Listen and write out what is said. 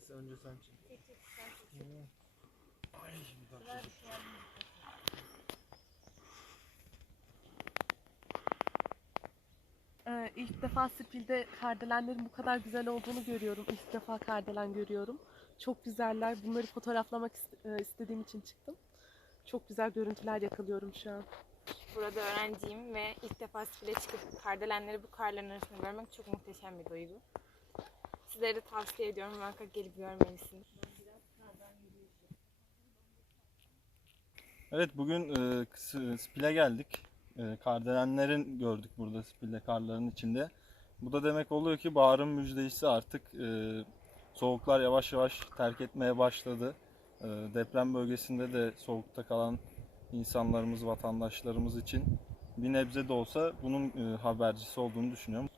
Neyse önce sen çek. Ay bir dakika. Ee, ilk defa Spil'de kardelenlerin bu kadar güzel olduğunu görüyorum. İlk defa kardelen görüyorum. Çok güzeller. Bunları fotoğraflamak e, istediğim için çıktım. Çok güzel görüntüler yakalıyorum şu an. Burada öğrenciyim ve ilk defa Spil'e çıkıp kardelenleri bu karların arasında görmek çok muhteşem bir duygu. Sizlere tavsiye ediyorum. Muhakkak gelip görmelisiniz. Evet bugün e, Spil'e geldik. E, kardelenlerin gördük burada Spil'de karların içinde. Bu da demek oluyor ki baharın müjdecisi artık e, soğuklar yavaş yavaş terk etmeye başladı. E, deprem bölgesinde de soğukta kalan insanlarımız, vatandaşlarımız için bir nebze de olsa bunun e, habercisi olduğunu düşünüyorum.